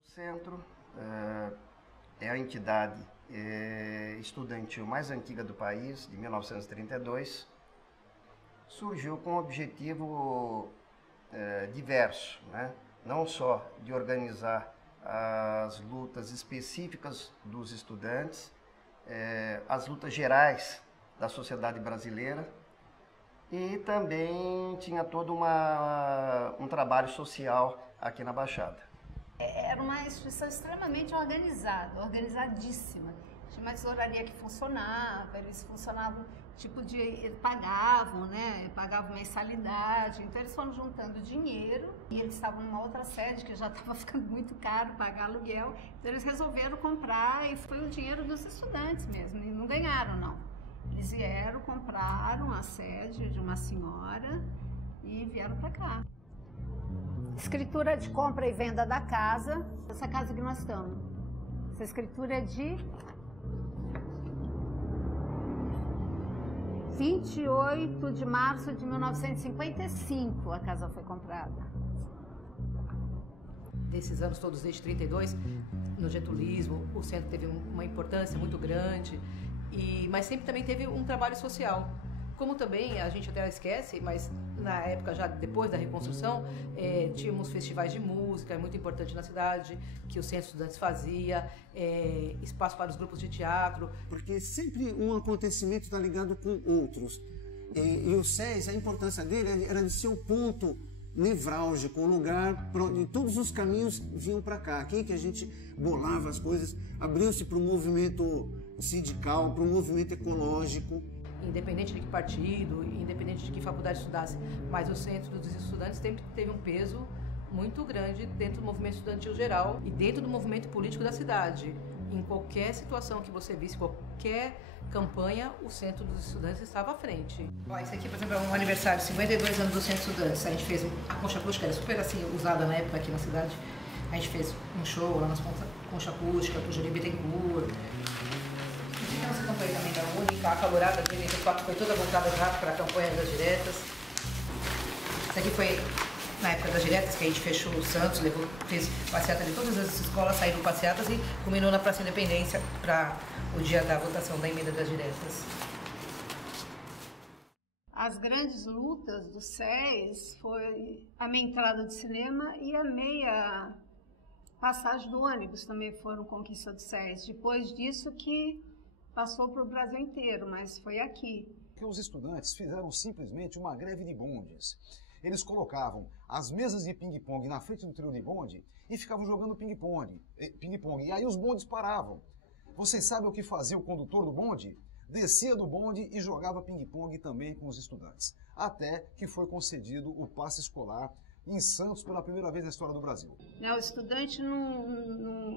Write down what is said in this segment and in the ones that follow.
O centro é a entidade estudantil mais antiga do país, de 1932. Surgiu com um objetivo diverso, né? Não só de organizar as lutas específicas dos estudantes, as lutas gerais da sociedade brasileira, e também tinha todo um trabalho social aqui na Baixada. Era uma instituição extremamente organizada, organizadíssima. Tinha uma tesouraria que funcionava, eles funcionavam, eles pagavam, né? Pagavam mensalidade, então eles foram juntando dinheiro e eles estavam numa outra sede que já estava ficando muito caro pagar aluguel, então eles resolveram comprar e foi o dinheiro dos estudantes mesmo, e não ganharam não. Eles vieram, compraram a sede de uma senhora e vieram para cá. Escritura de compra e venda da casa, essa casa que nós estamos. Essa escritura é de 28 de março de 1955, a casa foi comprada. Desses anos todos, desde 32, no getulismo, o centro teve uma importância muito grande, mas sempre também teve um trabalho social. Como também, a gente até esquece, mas na época, já depois da reconstrução, tínhamos festivais de música, muito importante na cidade, que o Centro de Estudantes fazia, espaço para os grupos de teatro. Porque sempre um acontecimento está ligado com outros. E o SES, a importância dele era de ser o ponto nevrálgico, o lugar onde todos os caminhos vinham para cá. Aqui que a gente bolava as coisas, abriu-se para o movimento sindical, para o movimento ecológico. Independente de que partido, independente de que faculdade estudasse, mas o Centro dos Estudantes sempre teve um peso muito grande dentro do movimento estudantil geral e dentro do movimento político da cidade. Em qualquer situação que você visse, qualquer campanha, o Centro dos Estudantes estava à frente. Isso aqui, por exemplo, é um aniversário, 52 anos do Centro de Estudantes. A gente fez a concha acústica, era super assim, usada na época aqui na cidade. A gente fez um show lá nas concha acústica, do Júlio Bittencourt. Essa campanha também da única, a calorada de 84 foi toda voltada já para a campanha das diretas. Isso aqui foi na época das diretas, que a gente fechou o Santos, fez passeata de todas as escolas, saíram passeatas e culminou na Praça Independência para o dia da votação da emenda das diretas. As grandes lutas do SES foi a meia entrada de cinema e a meia passagem do ônibus também foram conquista do SES. Depois disso que passou para o Brasil inteiro, mas foi aqui. Os estudantes fizeram simplesmente uma greve de bondes. Eles colocavam as mesas de ping-pong na frente do trilho de bonde e ficavam jogando ping-pong. E aí os bondes paravam. Vocês sabem o que fazia o condutor do bonde? Descia do bonde e jogava ping-pong também com os estudantes. Até que foi concedido o passe escolar em Santos pela primeira vez na história do Brasil. O estudante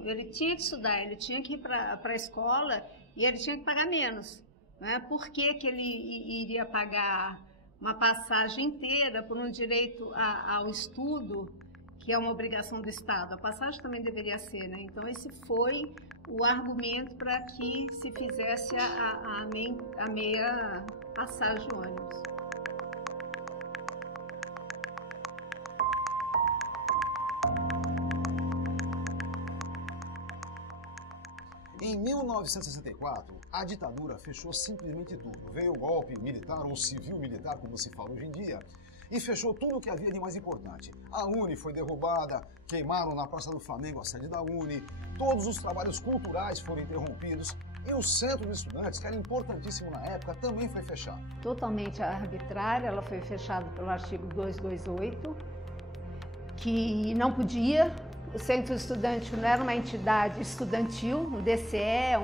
ele tinha que estudar, ele tinha que ir para a escola e ele tinha que pagar menos. Né? Por que que ele iria pagar uma passagem inteira por um direito ao estudo, que é uma obrigação do Estado? A passagem também deveria ser, né? Então esse foi o argumento para que se fizesse a meia passagem de ônibus. Em 1964, a ditadura fechou simplesmente tudo. Veio o golpe militar ou civil-militar, como se fala hoje em dia, e fechou tudo o que havia de mais importante. A UNE foi derrubada, queimaram na Praça do Flamengo a sede da UNE, todos os trabalhos culturais foram interrompidos E o Centro de Estudantes, que era importantíssimo na época, também foi fechado. Totalmente arbitrária, ela foi fechada pelo artigo 228, que não podia, o Centro Estudantil não era uma entidade estudantil, um DCE,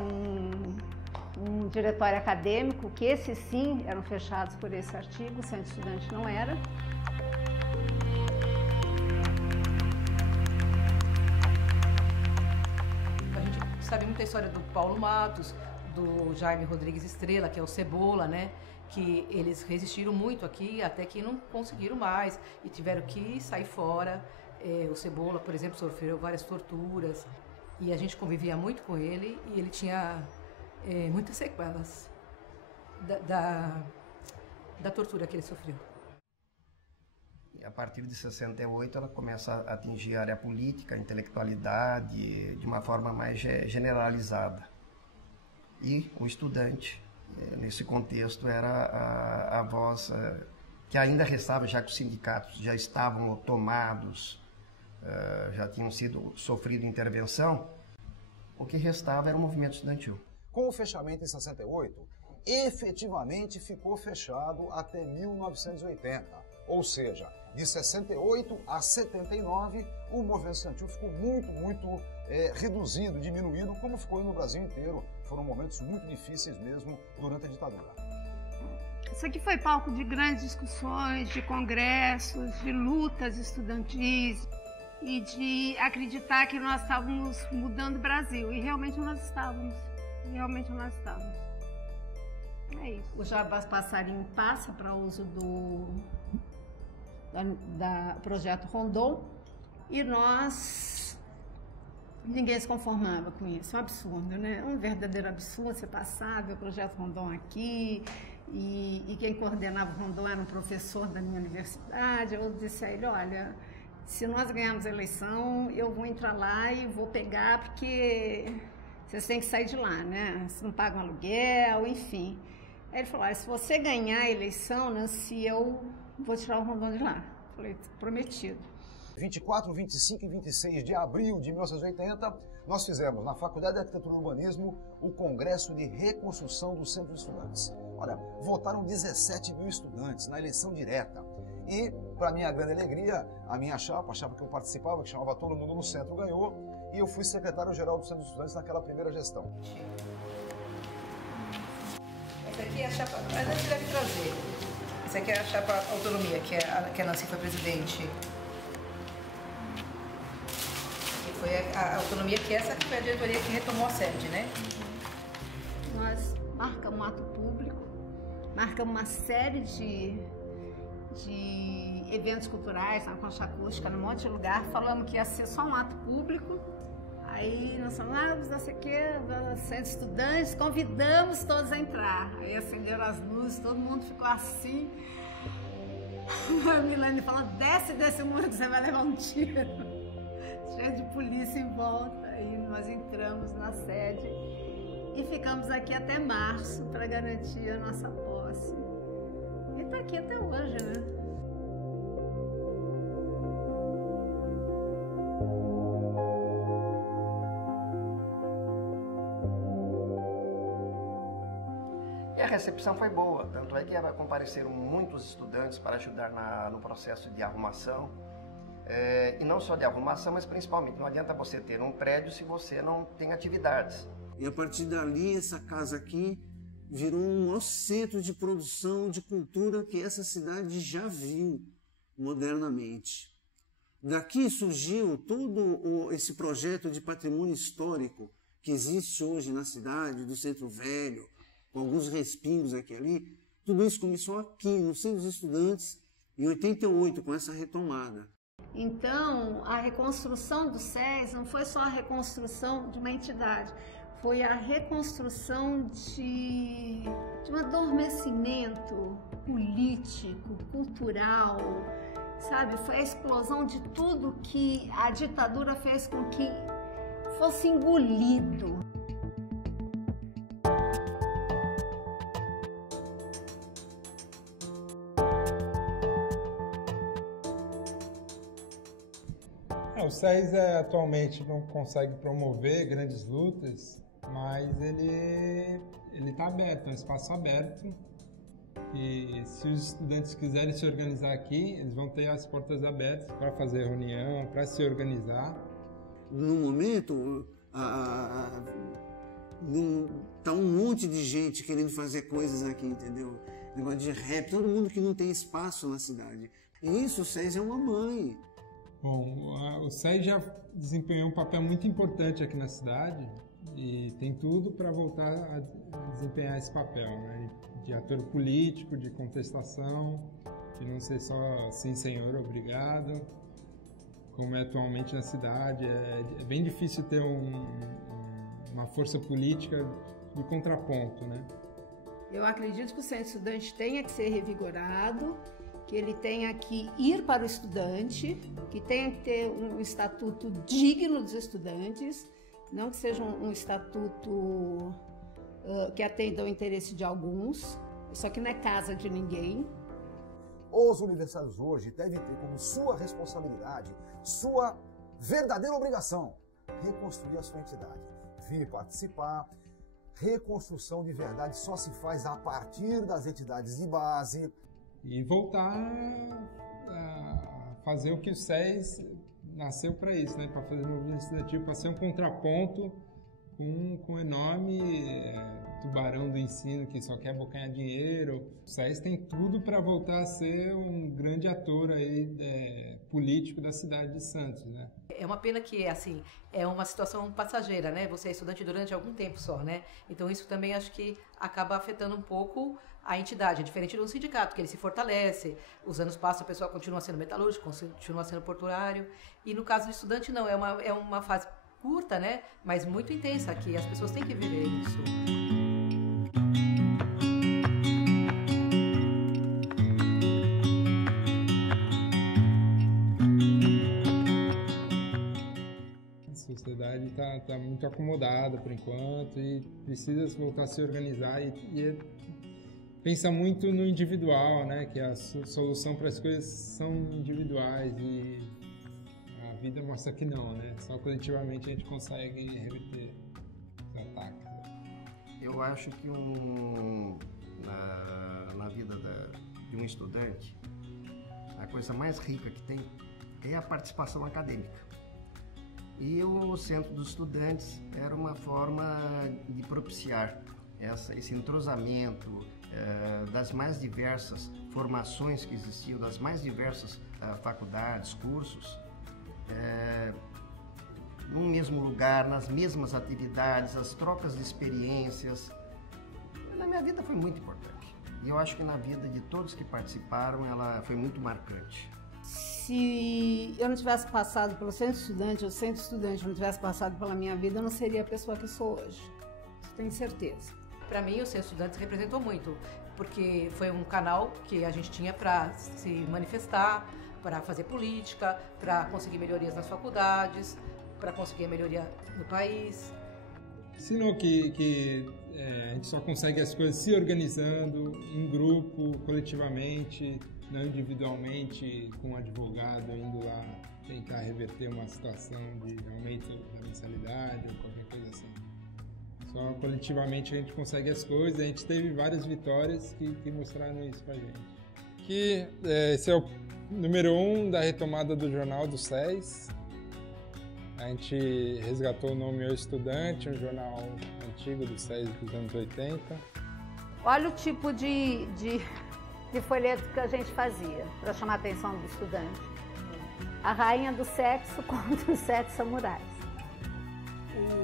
um diretório acadêmico, que esses sim eram fechados por esse artigo, o Centro Estudante não era. A gente sabe muita história do Paulo Matos, do Jaime Rodrigues Estrela, que é o Cebola, né? Que eles resistiram muito aqui até que não conseguiram mais e tiveram que sair fora. O Cebola, por exemplo, sofreu várias torturas e a gente convivia muito com ele e ele tinha muitas sequelas da tortura que ele sofreu. E a partir de 68 ela começa a atingir a área política, a intelectualidade, de uma forma mais generalizada. E o estudante, nesse contexto, era a voz que ainda restava, já que os sindicatos já estavam tomados, já tinham sofrido intervenção, o que restava era o movimento estudantil. Com o fechamento em 68, efetivamente ficou fechado até 1980. Ou seja, de 68 a 79, o movimento estudantil ficou muito reduzido, diminuído, como ficou no Brasil inteiro. Foram momentos muito difíceis mesmo durante a ditadura. Isso aqui foi palco de grandes discussões, de congressos, de lutas estudantis e de acreditar que nós estávamos mudando o Brasil. E realmente nós estávamos. É isso. O Jabás Passarinho passa para uso do projeto Rondon e ninguém se conformava com isso. É um absurdo, né? Um verdadeiro absurdo você passar, ver o projeto Rondon aqui e quem coordenava o Rondon era um professor da minha universidade. Eu disse a ele, olha, se nós ganharmos a eleição, eu vou entrar lá e vou pegar porque vocês têm que sair de lá, né? Vocês não pagam aluguel, enfim. Aí ele falou, olha, se você ganhar a eleição, Nancy, eu vou tirar o Rondon de lá. Falei, prometido. 24, 25 e 26 de abril de 1980, nós fizemos na Faculdade de Arquitetura e Urbanismo o Congresso de Reconstrução do Centro de Estudantes. Olha, votaram 17 mil estudantes na eleição direta. E, para minha grande alegria, a minha chapa, a chapa que eu participava, que chamava Todo Mundo no Centro, ganhou. E eu fui secretário-geral do Centro de Estudantes naquela primeira gestão. Essa aqui é a chapa, mas a gente deve trazer. Essa aqui é a chapa Autonomia, que a Nancy foi presidente. E foi a Autonomia, que essa foi a diretoria que retomou a sede, né? Nós marcamos um ato público, marcamos uma série de eventos culturais na Concha Acústica, num monte de lugar, falamos que ia ser só um ato público. Aí nós falamos, não sei o quê, Centro de Estudantes, convidamos todos a entrar. Aí acenderam as luzes, todo mundo ficou assim. A Milane falou, desce desse muro que você vai levar um tiro. Cheio de polícia em volta. Aí nós entramos na sede e ficamos aqui até março para garantir a nossa posse. E está aqui até hoje, né? E a recepção foi boa, tanto é que compareceram muitos estudantes para ajudar no processo de arrumação. E não só de arrumação, mas principalmente, não adianta você ter um prédio se você não tem atividades. E a partir dali, essa casa aqui virou um maior centro de produção de cultura que essa cidade já viu modernamente. Daqui surgiu todo esse projeto de patrimônio histórico que existe hoje na cidade, do Centro Velho, com alguns respingos aqui e ali. Tudo isso começou aqui, no Centro dos Estudantes, em 88, com essa retomada. Então, a reconstrução do SES não foi só a reconstrução de uma entidade, foi a reconstrução de um adormecimento político, cultural, sabe? Foi a explosão de tudo que a ditadura fez com que fosse engolido. O SES atualmente não consegue promover grandes lutas mas ele está aberto, é um espaço aberto. E se os estudantes quiserem se organizar aqui, eles vão ter as portas abertas para fazer reunião, para se organizar. No momento, tá um monte de gente querendo fazer coisas aqui, entendeu? Negócio de rap, todo mundo que não tem espaço na cidade. E isso, o SES é uma mãe. Bom, o SES já desempenhou um papel muito importante aqui na cidade e tem tudo para voltar a desempenhar esse papel, né? De ator político, de contestação, de não ser só sim senhor, obrigado, como é atualmente na cidade. É bem difícil ter uma força política de contraponto, né? Eu acredito que o centro estudante tenha que ser revigorado, que ele tenha que ir para o estudante, que tenha que ter um estatuto digno dos estudantes, não que seja um estatuto que atenda ao interesse de alguns, só que não é casa de ninguém. Os universitários hoje devem ter como sua responsabilidade, sua verdadeira obrigação, reconstruir a sua entidade. Vir participar. Reconstrução de verdade só se faz a partir das entidades de base. E voltar a fazer o que o SES nasceu para isso, né? Para fazer movimento estudantil, para ser um contraponto com um enorme tubarão do ensino que só quer abocanhar dinheiro. O SES tem tudo para voltar a ser um grande ator aí, político da cidade de Santos, né? É uma pena que, assim, é uma situação passageira, né? Você é estudante durante algum tempo só, né? Então isso também acho que acaba afetando um pouco a entidade. É diferente de um sindicato, que ele se fortalece, os anos passam, o pessoal continua sendo metalúrgico, continua sendo portuário. E no caso do estudante, não, é uma fase curta, né? Mas muito intensa, que as pessoas têm que viver isso. A sociedade está muito acomodada por enquanto e precisa voltar a se organizar e pensa muito no individual, né? Que a solução para as coisas são individuais e a vida mostra que não, né? Só coletivamente a gente consegue reverter os ataques. Eu acho que na vida de um estudante, a coisa mais rica que tem é a participação acadêmica. E o Centro dos Estudantes era uma forma de propiciar esse entrosamento das mais diversas formações que existiam, das mais diversas faculdades, cursos, num mesmo lugar, nas mesmas atividades, as trocas de experiências. Na minha vida foi muito importante. E eu acho que na vida de todos que participaram, ela foi muito marcante. Se eu não tivesse passado pelo Centro Estudante, ou o Centro Estudante não tivesse passado pela minha vida, eu não seria a pessoa que sou hoje. Isso tenho certeza. Para mim, o Centro Estudantes representou muito, porque foi um canal que a gente tinha para se manifestar, para fazer política, para conseguir melhorias nas faculdades, para conseguir a melhoria no país. Ensinou que a gente só consegue as coisas se organizando, em grupo, coletivamente, não individualmente, com um advogado indo lá tentar reverter uma situação de aumento da mensalidade ou qualquer coisa assim. Só coletivamente a gente consegue as coisas. A gente teve várias vitórias que mostraram isso pra gente. Esse é o número 1 da retomada do jornal do SES. A gente resgatou o nome Eu Estudante, um jornal antigo do SES dos anos 80. Olha o tipo de folheto que a gente fazia para chamar a atenção do estudante. A rainha do sexo contra os 7 samurais.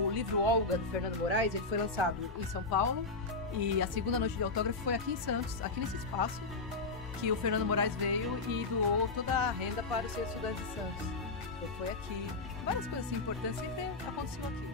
O livro Olga, do Fernando Moraes, ele foi lançado em São Paulo e a segunda noite de autógrafo foi aqui em Santos, aqui nesse espaço, que o Fernando Moraes veio e doou toda a renda para os estudantes de Santos. Então foi aqui. Várias coisas assim, importantes sempre aconteceu aqui.